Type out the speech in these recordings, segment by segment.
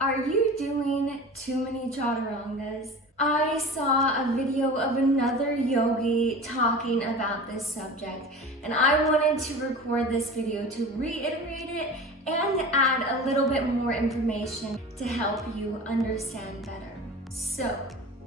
Are you doing too many Chaturangas? I saw a video of another yogi talking about this subject, and I wanted to record this video to reiterate it and add a little bit more information to help you understand better. So,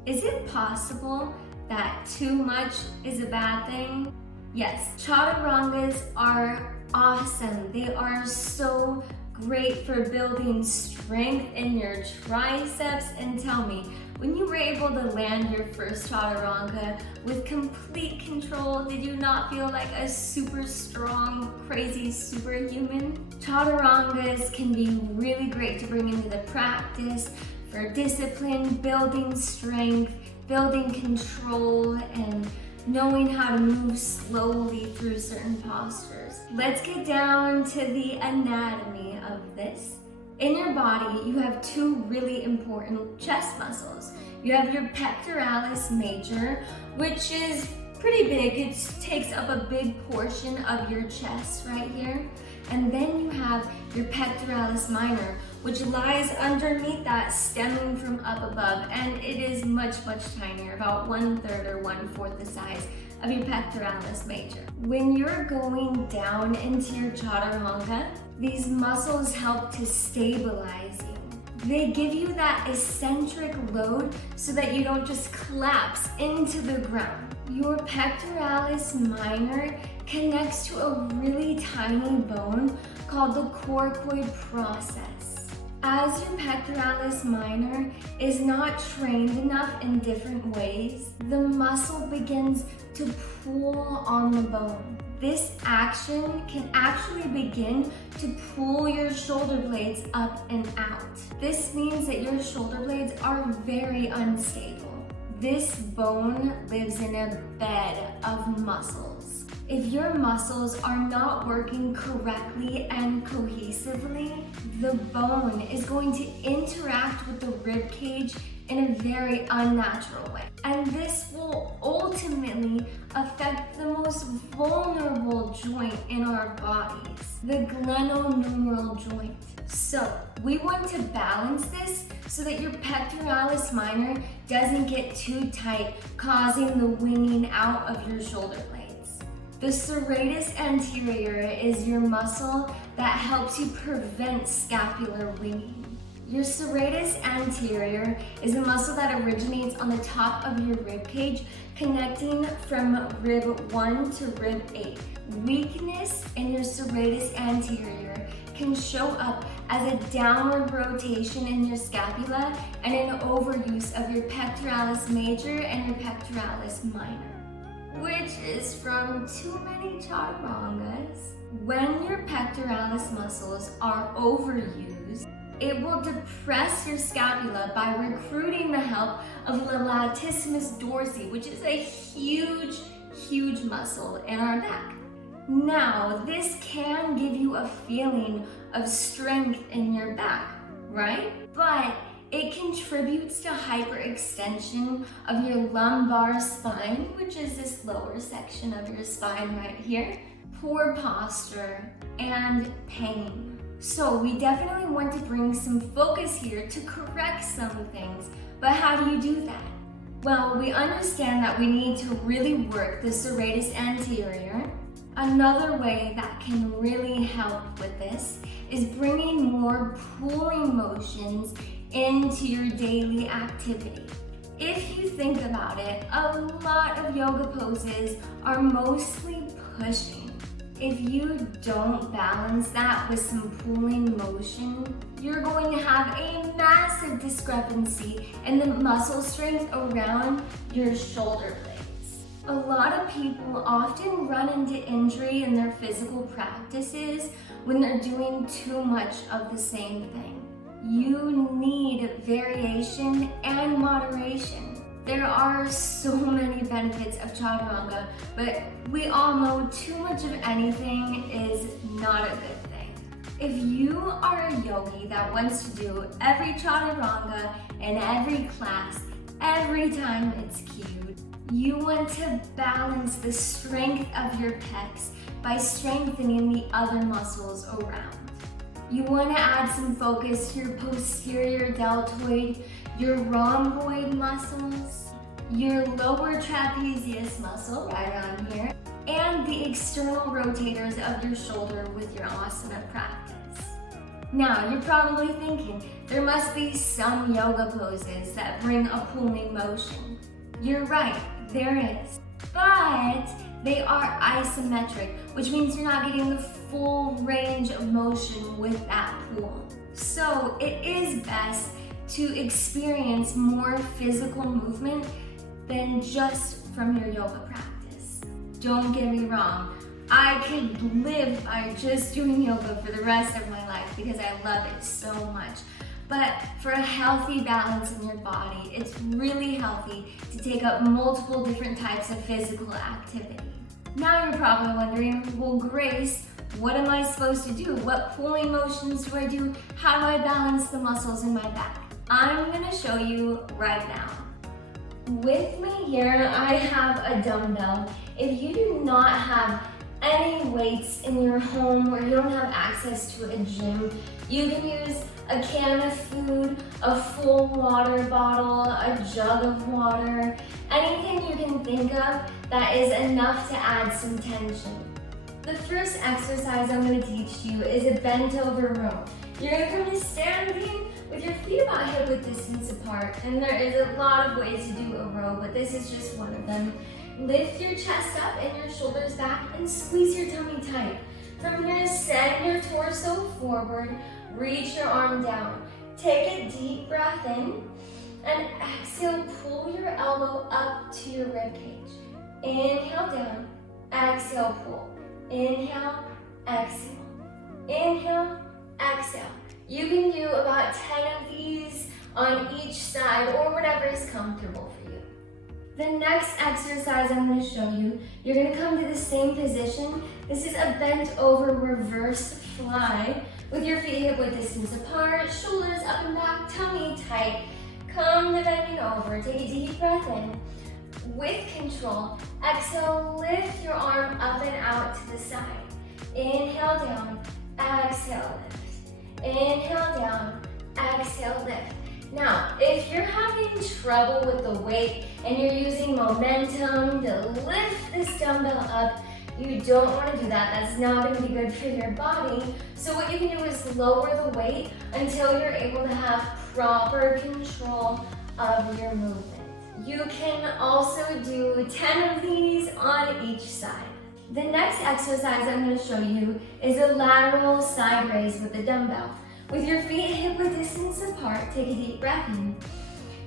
is it possible that too much is a bad thing? Yes, Chaturangas are awesome. They are so great for building strength in your triceps. And tell me, when you were able to land your first Chaturanga with complete control, did you not feel like a super strong, crazy superhuman? Chaturangas can be really great to bring into the practice for discipline, building strength, building control, and knowing how to move slowly through certain postures. Let's get down to the anatomy of this. In your body, you have two really important chest muscles. You have your pectoralis major, which is pretty big. It takes up a big portion of your chest right here. And then you have your pectoralis minor, which lies underneath that, stemming from up above, and it is much, much tinier, about 1/3 or 1/4 the size of your pectoralis major. When you're going down into your Chaturanga, these muscles help to stabilize you. They give you that eccentric load so that you don't just collapse into the ground. Your pectoralis minor connects to a really tiny bone called the coracoid process. As your pectoralis minor is not trained enough in different ways, the muscle begins to pull on the bone. This action can actually begin to pull your shoulder blades up and out. This means that your shoulder blades are very unstable. This bone lives in a bed of muscles. If your muscles are not working correctly and cohesively, the bone is going to interact with the rib cage in a very unnatural way. And this will ultimately affect the most vulnerable joint in our bodies, the glenohumeral joint. So we want to balance this so that your pectoralis minor doesn't get too tight, causing the winging out of your shoulder blades. The serratus anterior is your muscle that helps you prevent scapular winging. Your serratus anterior is a muscle that originates on the top of your rib cage, connecting from rib 1 to rib 8. Weakness in your serratus anterior can show up as a downward rotation in your scapula and an overuse of your pectoralis major and your pectoralis minor, which is from too many Chaturangas. When your pectoralis muscles are overused, it will depress your scapula by recruiting the help of the latissimus dorsi, which is a huge, huge muscle in our back. Now, this can give you a feeling of strength in your back, right? But it contributes to hyperextension of your lumbar spine, which is this lower section of your spine right here, poor posture, and pain. So we definitely want to bring some focus here to correct some things, but how do you do that? Well, we understand that we need to really work the serratus anterior. Another way that can really help with this is bringing more pulling motions into your daily activity. If you think about it, a lot of yoga poses are mostly pushing. If you don't balance that with some pulling motion, you're going to have a massive discrepancy in the muscle strength around your shoulder blades. A lot of people often run into injury in their physical practices when they're doing too much of the same thing. You need variation and moderation. There are so many benefits of Chaturanga, but we all know too much of anything is not a good thing. If you are a yogi that wants to do every Chaturanga in every class, every time it's cued, you want to balance the strength of your pecs by strengthening the other muscles around. You want to add some focus to your posterior deltoid, your rhomboid muscles, your lower trapezius muscle right on here, and the external rotators of your shoulder with your asana practice. Now, you're probably thinking, there must be some yoga poses that bring a pulling motion. You're right, there is. But they are isometric, which means you're not getting the full range of motion with that pull. So it is best to experience more physical movement than just from your yoga practice. Don't get me wrong, I could live by just doing yoga for the rest of my life because I love it so much. But for a healthy balance in your body, it's really healthy to take up multiple different types of physical activity. Now you're probably wondering, well, Grace, what am I supposed to do? What pulling motions do I do? How do I balance the muscles in my back? I'm gonna show you right now. With me here, I have a dumbbell. If you do not have any weights in your home or you don't have access to a gym, you can use a can of food, a full water bottle, a jug of water, anything you can think of that is enough to add some tension. The first exercise I'm going to teach you is a bent over row. You're going to come to standing with your feet about hip width distance apart, and there is a lot of ways to do a row, but this is just one of them. Lift your chest up and your shoulders back and squeeze your tummy tight. From here, send your torso forward, reach your arm down. Take a deep breath in and exhale, pull your elbow up to your rib cage. Inhale down, exhale, pull. Inhale, exhale. Inhale, exhale. You can do about 10 of these on each side or whatever is comfortable for you. The next exercise I'm going to show you, you're going to come to the same position. This is a bent over reverse fly with your feet hip width distance apart, shoulders up and back, tummy tight. Come to bending over. Take a deep breath in. With control, exhale, lift your arm up and out to the side. Inhale down, exhale, lift. Inhale down, exhale, lift. Now, if you're having trouble with the weight and you're using momentum to lift this dumbbell up, you don't want to do that. That's not going to be good for your body. So what you can do is lower the weight until you're able to have proper control of your movement. You can also do 10 of these on each side. The next exercise I'm going to show you is a lateral side raise with a dumbbell. With your feet hip width distance apart, take a deep breath in.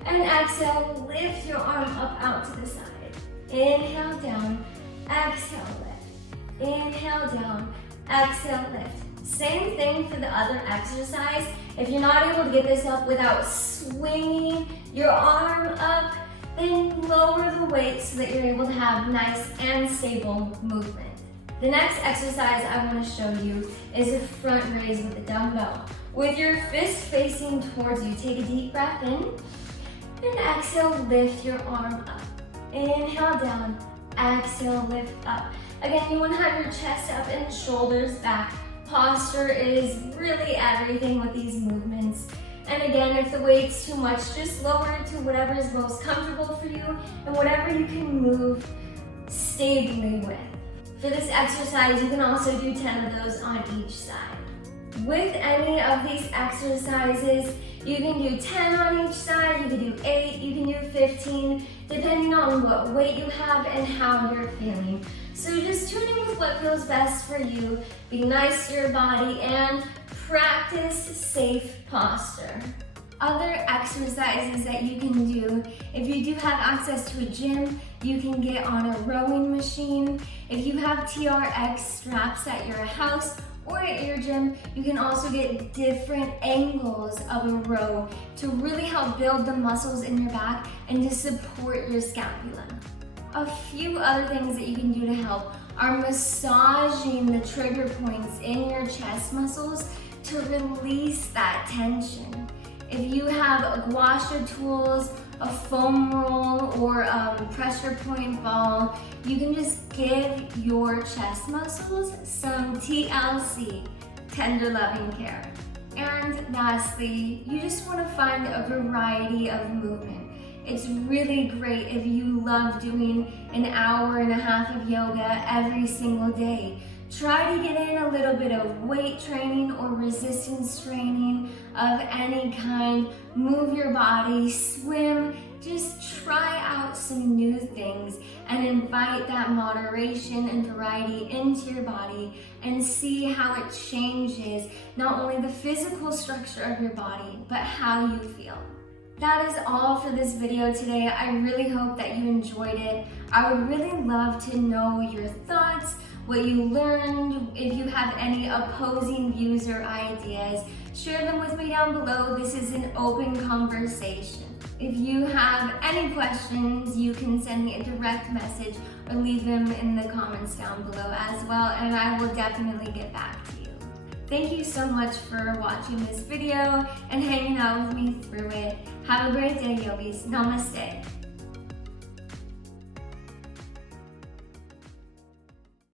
And exhale, lift your arm up out to the side. Inhale down, exhale lift. Inhale down, exhale lift. Same thing for the other exercise. If you're not able to get this up without swinging your arm up, then lower the weight so that you're able to have nice and stable movement. The next exercise I want to show you is a front raise with a dumbbell. With your fist facing towards you, take a deep breath in and exhale, lift your arm up. Inhale down, exhale, lift up. Again, you want to have your chest up and shoulders back. Posture is really everything with these movements. And again, if the weight's too much, just lower it to whatever is most comfortable for you and whatever you can move stably with. For this exercise, you can also do 10 of those on each side. With any of these exercises, you can do 10 on each side, you can do 8, you can do 15, depending on what weight you have and how you're feeling. So just tune in with what feels best for you, be nice to your body, and practice safe posture. Other exercises that you can do, if you do have access to a gym, you can get on a rowing machine. If you have TRX straps at your house or at your gym, you can also get different angles of a row to really help build the muscles in your back and to support your scapula. A few other things that you can do to help are massaging the trigger points in your chest muscles to release that tension. If you have gua sha tools, a foam roll, or a pressure point ball, you can just give your chest muscles some TLC, tender loving care. And lastly, you just want to find a variety of movement. It's really great if you love doing an hour and a half of yoga every single day. Try to get in a little bit of weight training or resistance training of any kind. Move your body, swim, just try out some new things and invite that moderation and variety into your body and see how it changes not only the physical structure of your body, but how you feel. That is all for this video today. I really hope that you enjoyed it. I would really love to know your thoughts, what you learned. If you have any opposing views or ideas, share them with me down below. This is an open conversation. If you have any questions, you can send me a direct message or leave them in the comments down below as well, and I will definitely get back to you. Thank you so much for watching this video and hanging out with me through it. Have a great day, yogis. Namaste.